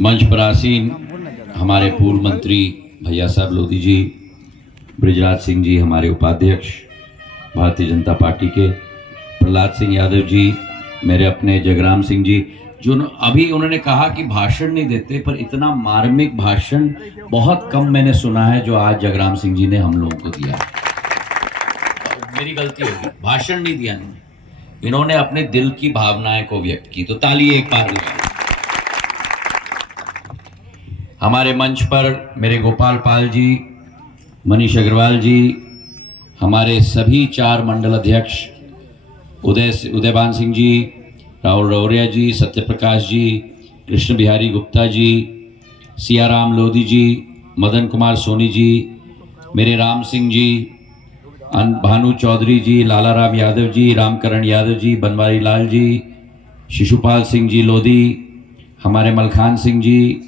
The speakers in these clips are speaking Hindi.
मंच पर आसीन हमारे पूर्व मंत्री भैया साहब लोधी जी, बृजराज सिंह जी हमारे उपाध्यक्ष भारतीय जनता पार्टी के, प्रहलाद सिंह यादव जी, मेरे अपने जगराम सिंह जी, जो अभी उन्होंने कहा कि भाषण नहीं देते, पर इतना मार्मिक भाषण बहुत कम मैंने सुना है जो आज जगराम सिंह जी ने हम लोगों को दिया। मेरी गलती होगी, भाषण नहीं दिया इन्होंने अपने दिल की भावनाएं को व्यक्त की। तो ताली एक बार लगाएं। हमारे मंच पर मेरे गोपाल पाल जी, मनीष अग्रवाल जी, हमारे सभी 4 मंडल अध्यक्ष उदयभान सिंह जी, राहुल रौरिया जी, सत्यप्रकाश जी, कृष्ण बिहारी गुप्ता जी, सियाराम लोधी जी, मदन कुमार सोनी जी, मेरे राम सिंह जी, भानु चौधरी जी, लाला राम यादव जी, रामकरण यादव जी, बनवारी लाल जी, शिशुपाल सिंह जी लोधी, हमारे मलखान सिंह जी,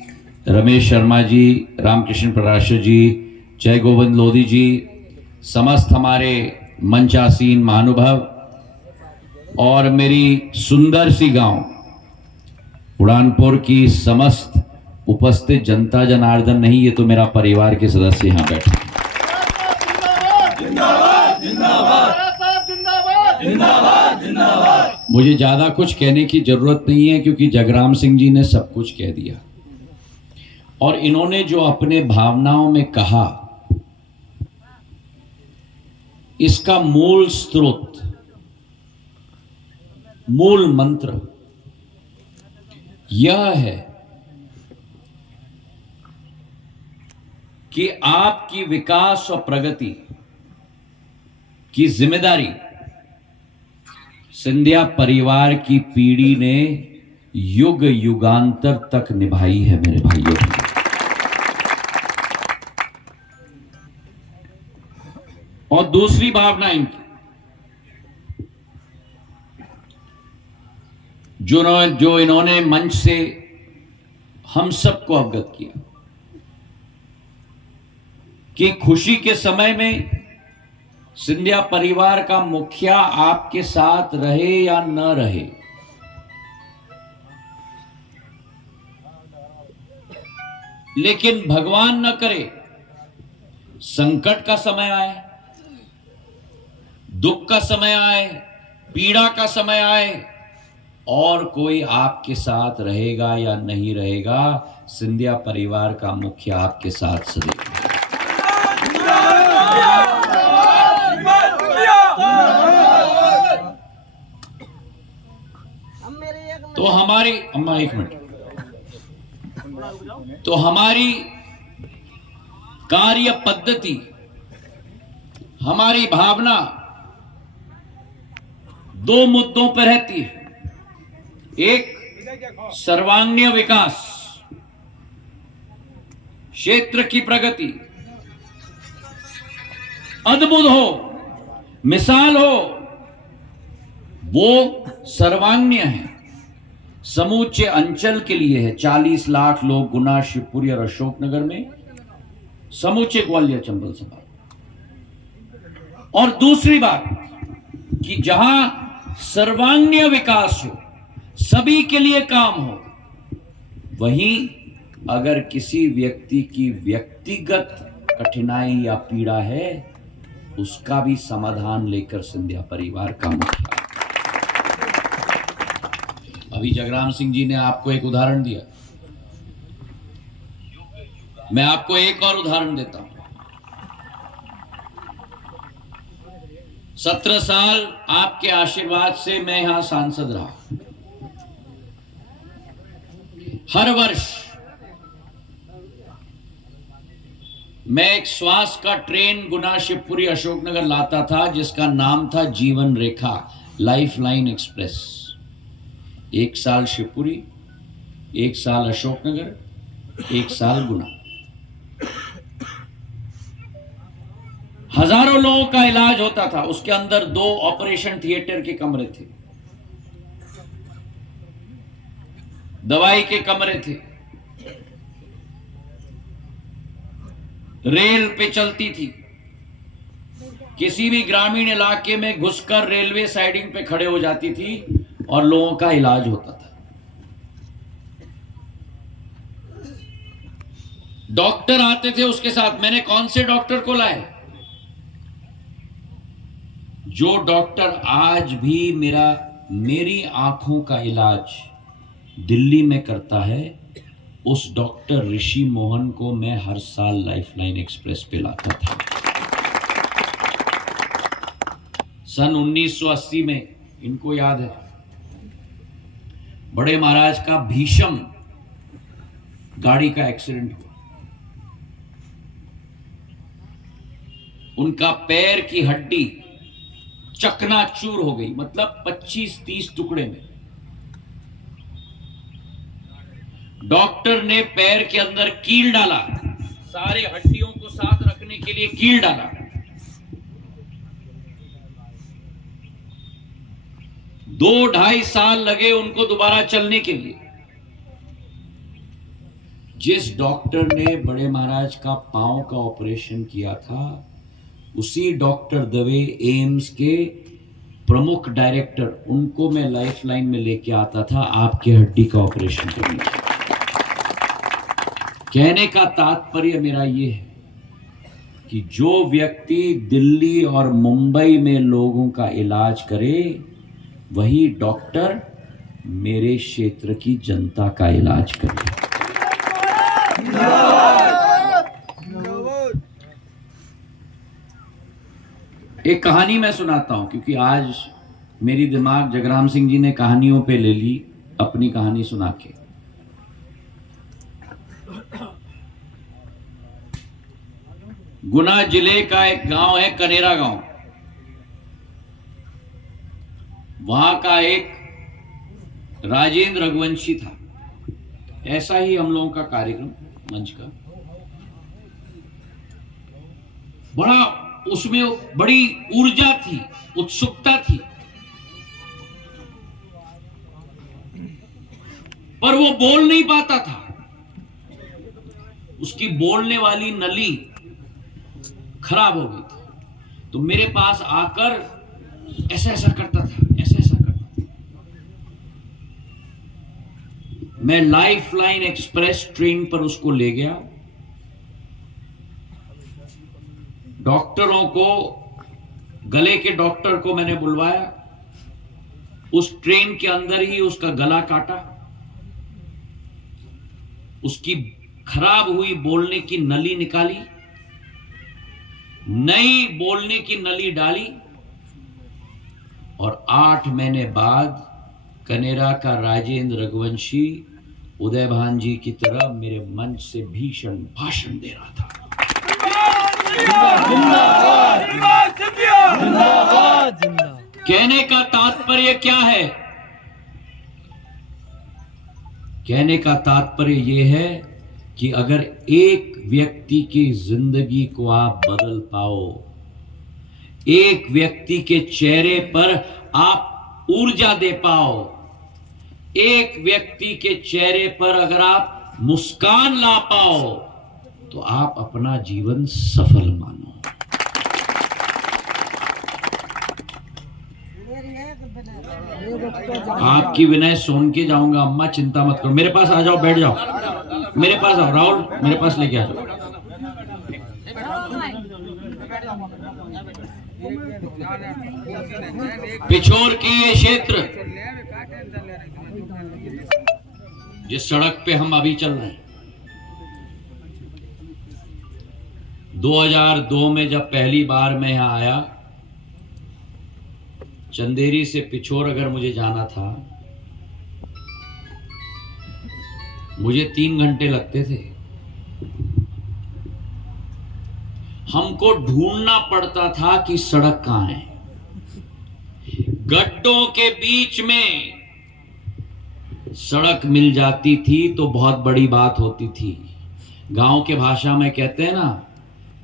रमेश शर्मा जी, रामकृष्ण पराशर जी, जय गोविंद लोधी जी, समस्त हमारे मंचासीन महानुभाव और मेरी सुंदर सी गांव उड़ानपुर की समस्त उपस्थित जनता जनार्दन नहीं, ये तो मेरा परिवार के सदस्य यहाँ बैठे। मुझे ज्यादा कुछ कहने की जरूरत नहीं है क्योंकि जगराम सिंह जी ने सब कुछ कह दिया। और इन्होंने जो अपने भावनाओं में कहा, इसका मूल स्रोत, मूल मंत्र यह है कि आपकी विकास और प्रगति की जिम्मेदारी सिंधिया परिवार की पीढ़ी ने युग युगांतर तक निभाई है मेरे भाइयों। और दूसरी भावना इनकी जो इन्होंने मंच से हम सबको अवगत किया कि खुशी के समय में सिंधिया परिवार का मुखिया आपके साथ रहे या न रहे, लेकिन भगवान न करे संकट का समय आए, दुख का समय आए, पीड़ा का समय आए और कोई आपके साथ रहेगा या नहीं रहेगा, सिंधिया परिवार का मुखिया आपके साथ सदैव। तो हमारी अम्मा एक मिनट, तो हमारी कार्य पद्धति, हमारी भावना 2 मुद्दों पर रहती है। एक सर्वांगीण विकास, क्षेत्र की प्रगति अद्भुत हो, मिसाल हो, वो सर्वांगीण है, समूचे अंचल के लिए है। 40 लाख लोग गुना, शिवपुरी और अशोकनगर में, समूचे ग्वालियर चंबल संभाग। और दूसरी बात कि जहां सर्वांगीण विकास हो, सभी के लिए काम हो, वहीं अगर किसी व्यक्ति की व्यक्तिगत कठिनाई या पीड़ा है, उसका भी समाधान लेकर सिंधिया परिवार का मुखिया। अभी जगराम सिंह जी ने आपको एक उदाहरण दिया, मैं आपको एक और उदाहरण देता हूं। 17 साल आपके आशीर्वाद से मैं यहां सांसद रहा। हर वर्ष मैं एक स्वास्थ्य का ट्रेन गुना, शिवपुरी, अशोकनगर लाता था जिसका नाम था जीवन रेखा, लाइफ लाइन एक्सप्रेस। 1 साल शिवपुरी, 1 साल अशोकनगर, 1 साल गुना। हजारों लोगों का इलाज होता था। उसके अंदर 2 ऑपरेशन थिएटर के कमरे थे, दवाई के कमरे थे, रेल पे चलती थी। किसी भी ग्रामीण इलाके में घुसकर रेलवे साइडिंग पे खड़े हो जाती थी और लोगों का इलाज होता था। डॉक्टर आते थे उसके साथ। मैंने कौन से डॉक्टर को लाए? जो डॉक्टर आज भी मेरी आंखों का इलाज दिल्ली में करता है, उस डॉक्टर ऋषि मोहन को मैं हर साल लाइफलाइन एक्सप्रेस पे लाता था। सन 1980 में, इनको याद है, बड़े महाराज का भीषण गाड़ी का एक्सीडेंट हुआ। उनका पैर की हड्डी चकनाचूर हो गई, मतलब 25-30 टुकड़े में। डॉक्टर ने पैर के अंदर कील डाला, सारे हड्डियों को साथ रखने के लिए कील डाला। 2-2.5 साल लगे उनको दोबारा चलने के लिए। जिस डॉक्टर ने बड़े महाराज का पांव का ऑपरेशन किया था, उसी डॉक्टर दवे एम्स के प्रमुख डायरेक्टर, उनको मैं लाइफलाइन में लेके आता था आपके हड्डी का ऑपरेशन करने के लिए। कहने का तात्पर्य मेरा ये है कि जो व्यक्ति दिल्ली और मुंबई में लोगों का इलाज करे, वही डॉक्टर मेरे क्षेत्र की जनता का इलाज करे। एक कहानी मैं सुनाता हूं, क्योंकि आज मेरी दिमाग जगराम सिंह जी ने कहानियों पे ले ली अपनी कहानी सुना के। गुना जिले का एक गांव है कनेरा गांव। वहां का एक राजेंद्र रघुवंशी था। ऐसा ही हम लोगों का कार्यक्रम मंच का, बड़ा उसमें बड़ी ऊर्जा थी, उत्सुकता थी, पर वो बोल नहीं पाता था। उसकी बोलने वाली नली खराब हो गई थी। तो मेरे पास आकर ऐसा ऐसा करता था, ऐसा ऐसा करता था। मैं लाइफलाइन एक्सप्रेस ट्रेन पर उसको ले गया। डॉक्टरों को, गले के डॉक्टर को मैंने बुलवाया। उस ट्रेन के अंदर ही उसका गला काटा, उसकी खराब हुई बोलने की नली निकाली, नई बोलने की नली डाली, और 8 महीने बाद कनेरा का राजेंद्र रघुवंशी उदयभान जी की तरह मेरे मंच से भीषण भाषण दे रहा था। कहने का तात्पर्य क्या है? कहने का तात्पर्य यह है कि अगर एक व्यक्ति की जिंदगी को आप बदल पाओ, एक व्यक्ति के चेहरे पर आप ऊर्जा दे पाओ, एक व्यक्ति के चेहरे पर अगर आप मुस्कान ला पाओ, तो आप अपना जीवन सफल मानो। आपकी विनय सुन के जाऊंगा, अम्मा चिंता मत करो। मेरे पास आ जाओ, बैठ जाओ, मेरे पास आओ राहुल, मेरे पास लेके आ जाओ। पिछोर की ये क्षेत्र, जिस सड़क पे हम अभी चल रहे हैं, 2002 में जब पहली बार मैं यहां आया, चंदेरी से पिछोर अगर मुझे जाना था, मुझे 3 घंटे लगते थे। हमको ढूंढना पड़ता था कि सड़क कहां है। गड्ढों के बीच में सड़क मिल जाती थी तो बहुत बड़ी बात होती थी। गांव के भाषा में कहते हैं ना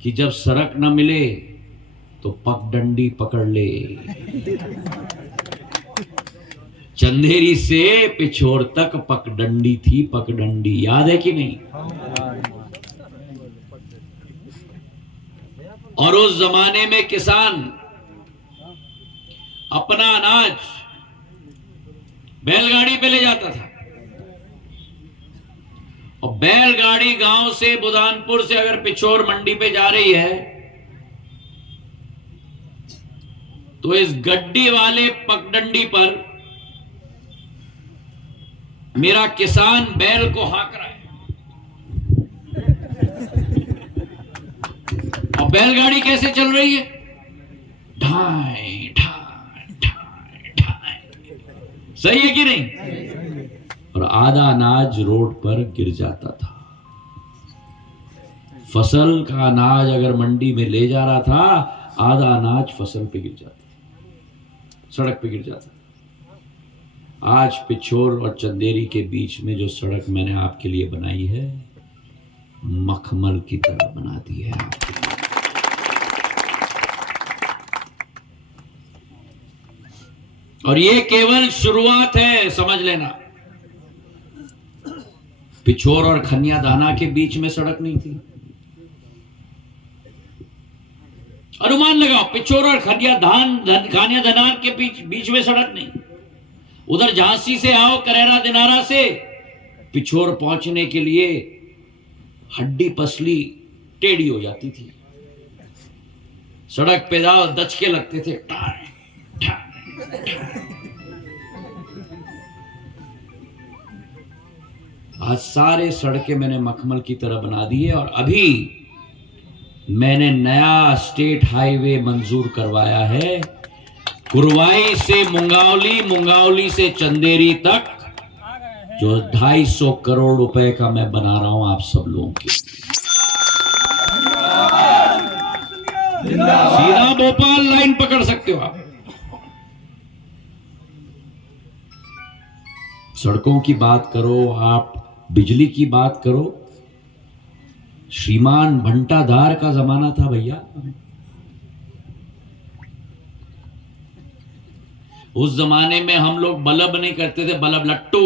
कि जब सड़क न मिले तो पगडंडी पकड़ ले। चंदेरी से पिछोर तक पगडंडी थी, पगडंडी याद है कि नहीं? और उस जमाने में किसान अपना अनाज बैलगाड़ी पे ले जाता था, और बैलगाड़ी गांव से बुधानपुर से अगर पिछोर मंडी पे जा रही है तो इस गड्डी वाले पगडंडी पर मेरा किसान बैल को हाँक रहा है और बैलगाड़ी कैसे चल रही है? ढाई ढाई ढाई ढाई। सही है कि नहीं? और आधा अनाज रोड पर गिर जाता था। फसल का अनाज अगर मंडी में ले जा रहा था, आधा अनाज फसल पे गिर जाता, सड़क पे गिर जाता। आज पिछोर और चंदेरी के बीच में जो सड़क मैंने आपके लिए बनाई है, मखमल की तरह बना दी है आपके लिए। और ये केवल शुरुआत है, समझ लेना। पिछोर और खनिया दाना के बीच में सड़क नहीं थी। अनुमान लगाओ, पिछोर और खनिया धनार के बीच में सड़क नहीं। उधर झांसी से आओ, करेरा दिनारा से पिछोर पहुंचने के लिए हड्डी पसली टेढ़ी हो जाती थी। सड़क पे जाओ, दचके लगते थे। आज सारे सड़कें मैंने मखमल की तरह बना दी है। और अभी मैंने नया स्टेट हाईवे मंजूर करवाया है, कुरवाई से मुंगावली, मुंगावली से चंदेरी तक, जो 250 करोड़ रुपए का मैं बना रहा हूं आप सब लोगों के। सीधा भोपाल लाइन पकड़ सकते हो आप। सड़कों की बात करो आप, बिजली की बात करो, श्रीमान भंटाधार का जमाना था भैया। उस जमाने में हम लोग बल्ब नहीं करते थे, बल्ब लट्टू।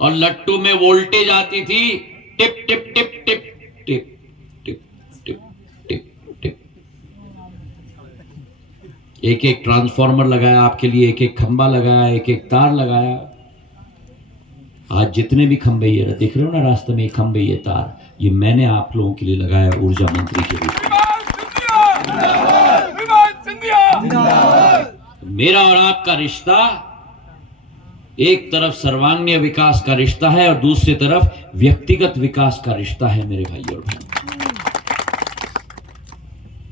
और लट्टू में वोल्टेज आती थी tip tip tip tip tip tip tip tip tip. एक एक ट्रांसफार्मर लगाया आपके लिए, एक एक खंबा लगाया, एक एक तार लगाया। आज जितने भी खंबे ये दिख रहे हो ना रास्ते में, ये खंबे, ये तार, ये मैंने आप लोगों के लिए लगाया ऊर्जा मंत्री के रूप में। मेरा और आपका रिश्ता एक तरफ सर्वांगीण विकास का रिश्ता है और दूसरी तरफ व्यक्तिगत विकास का रिश्ता है मेरे भाई और बहन।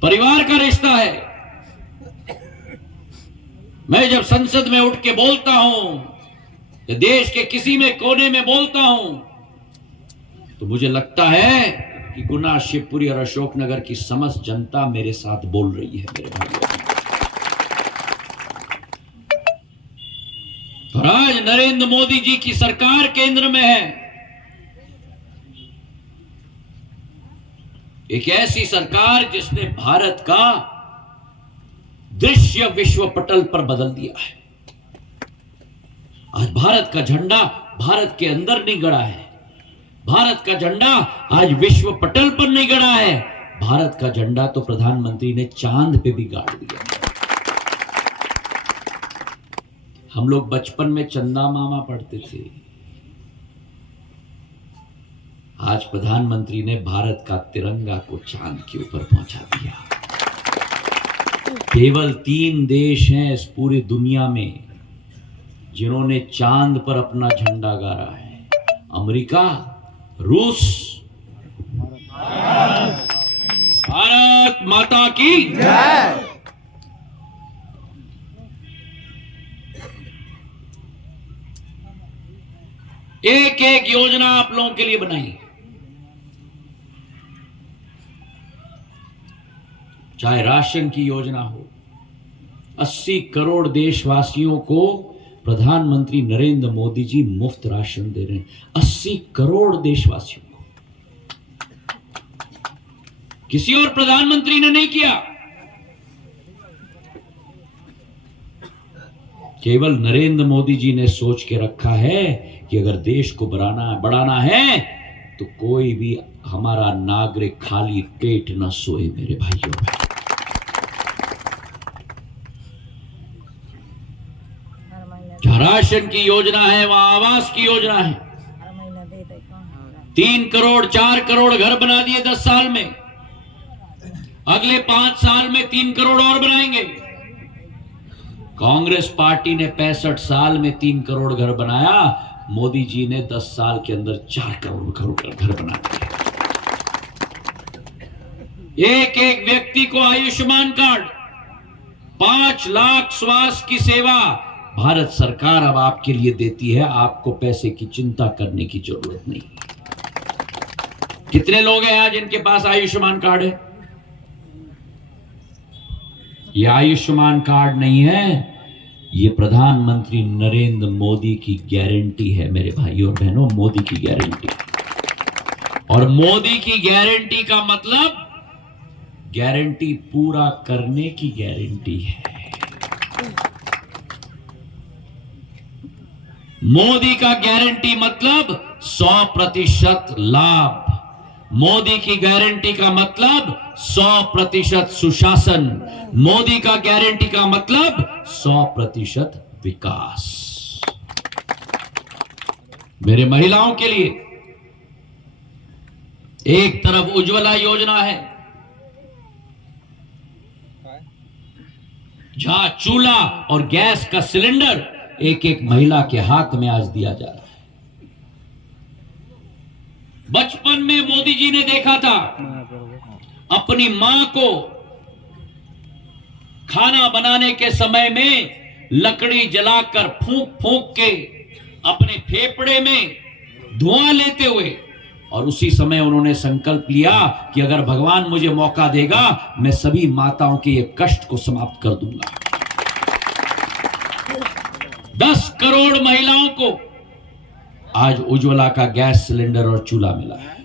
परिवार का रिश्ता है। मैं जब संसद में उठ के बोलता हूं, देश के किसी में कोने में बोलता हूं, तो मुझे लगता है कि गुना, शिवपुरी और अशोकनगर की समस्त जनता मेरे साथ बोल रही है मेरे भाई। और आज नरेंद्र मोदी जी की सरकार केंद्र में है, एक ऐसी सरकार जिसने भारत का दृश्य विश्व पटल पर बदल दिया है। आज भारत का झंडा भारत के अंदर नहीं गड़ा है, भारत का झंडा आज विश्व पटल पर नहीं गड़ा है, भारत का झंडा तो प्रधानमंत्री ने चांद पे भी गाड़ दिया। हम लोग बचपन में चंदा मामा पढ़ते थे, आज प्रधानमंत्री ने भारत का तिरंगा को चांद के ऊपर पहुंचा दिया। केवल 3 देश हैं इस पूरी दुनिया में जिन्होंने चांद पर अपना झंडा गाड़ा है, अमेरिका, रूस, भारत माता की जय। एक एक योजना आप लोगों के लिए बनाई, चाहे राशन की योजना हो। 80 करोड़ देशवासियों को प्रधानमंत्री नरेंद्र मोदी जी मुफ्त राशन दे रहे हैं। 80 करोड़ देशवासियों को, किसी और प्रधानमंत्री ने नहीं किया। केवल नरेंद्र मोदी जी ने सोच के रखा है कि अगर देश को बढ़ाना है तो कोई भी हमारा नागरिक खाली पेट न सोए मेरे भाइयों। जहां राशन की योजना है वहां आवास की योजना है। 3 करोड़ 4 करोड़ घर बना दिए 10 साल में, अगले 5 साल में 3 करोड़ और बनाएंगे। कांग्रेस पार्टी ने 65 साल में 3 करोड़ घर बनाया, मोदी जी ने 10 साल के अंदर 4 करोड़ घर बना दिए। एक एक व्यक्ति को आयुष्मान कार्ड, 5 लाख स्वास्थ्य की सेवा भारत सरकार अब आपके लिए देती है। आपको पैसे की चिंता करने की जरूरत नहीं। कितने लोग हैं आज जिनके पास आयुष्मान कार्ड है? ये आयुष्मान कार्ड नहीं है, ये प्रधानमंत्री नरेंद्र मोदी की गारंटी है मेरे भाइयों और बहनों, मोदी की गारंटी। और मोदी की गारंटी का मतलब गारंटी पूरा करने की गारंटी है। मोदी का गारंटी मतलब 100% लाभ। मोदी की गारंटी का मतलब 100% सुशासन। मोदी का गारंटी का मतलब 100% विकास। मेरे महिलाओं के लिए एक तरफ उज्ज्वला योजना है, जहां चूल्हा और गैस का सिलेंडर एक एक महिला के हाथ में आज दिया जा रहा है। बचपन में मोदी जी ने देखा था अपनी मां को खाना बनाने के समय में लकड़ी जलाकर फूंक फूंक के अपने फेफड़े में धुआं लेते हुए, और उसी समय उन्होंने संकल्प लिया कि अगर भगवान मुझे मौका देगा मैं सभी माताओं के ये कष्ट को समाप्त कर दूंगा। 10 करोड़ महिलाओं को आज उज्ज्वला का गैस सिलेंडर और चूल्हा मिला है।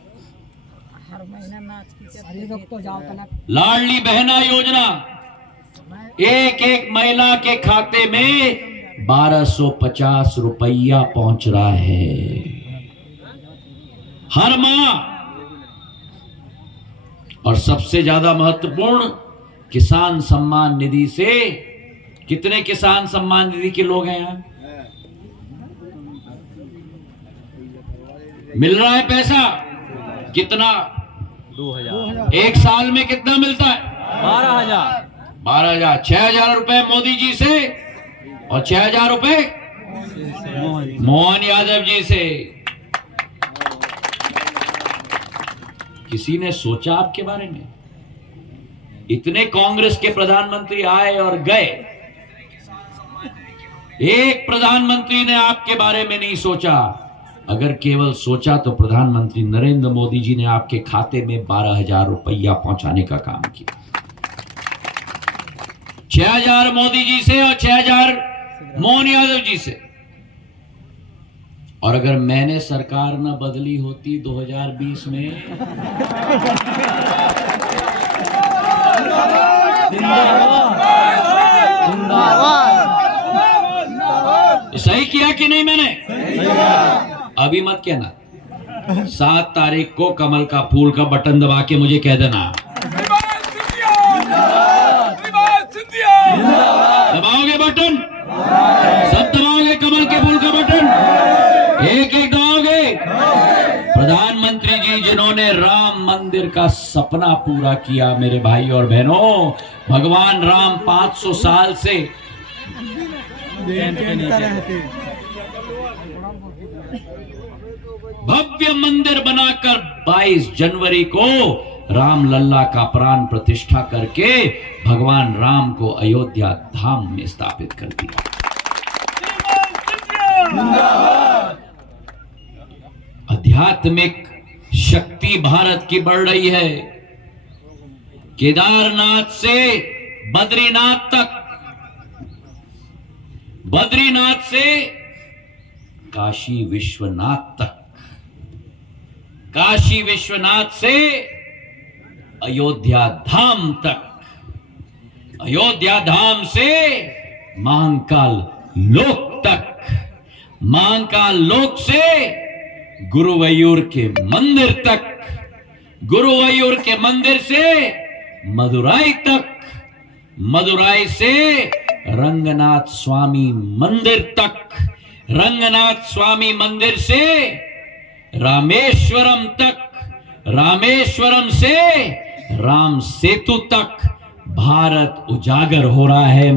लाडली बहना योजना, एक एक महिला के खाते में 1250 रुपया पहुंच रहा है हर माह। और सबसे ज्यादा महत्वपूर्ण, किसान सम्मान निधि से, कितने किसान सम्मान निधि के लोग हैं यहां? मिल रहा है पैसा कितना? 2000। एक साल में कितना मिलता है? 12,000। 6,000 रुपए मोदी जी से और 6,000 रुपए मोहन यादव जी से। किसी ने सोचा आपके बारे में? इतने कांग्रेस के प्रधानमंत्री आए और गए, एक प्रधानमंत्री ने आपके बारे में नहीं सोचा। अगर केवल सोचा तो प्रधानमंत्री नरेंद्र मोदी जी ने आपके खाते में 12,000 रुपया पहुंचाने का काम किया। 6,000 मोदी जी से और 6,000 मोहन यादव जी से। और अगर मैंने सरकार न बदली होती 2020 में, सही किया कि नहीं मैंने? अभी मत कहना। 7 तारीख को कमल का फूल का बटन दबा के मुझे कह देना। दबाओगे बटन? सब दबाओगे कमल के फूल का बटन? एक एक दबाओगे? प्रधानमंत्री जी जिन्होंने राम मंदिर का सपना पूरा किया, मेरे भाई और बहनों, भगवान राम 500 साल से भव्य मंदिर बनाकर 22 जनवरी को राम लल्ला का प्राण प्रतिष्ठा करके भगवान राम को अयोध्या धाम में स्थापित कर दिया। आध्यात्मिक शक्ति भारत की बढ़ रही है। केदारनाथ से बद्रीनाथ तक, बद्रीनाथ से काशी विश्वनाथ तक, काशी विश्वनाथ से अयोध्या धाम तक, अयोध्या धाम से महाकाल लोक तक, महाकाल लोक से गुरुवायूर के मंदिर तक, गुरुवायूर के मंदिर से मदुराई तक, मदुराई से रंगनाथ स्वामी मंदिर तक, रंगनाथ स्वामी मंदिर से रामेश्वरम तक, रामेश्वरम से राम सेतु तक भारत उजागर हो रहा है।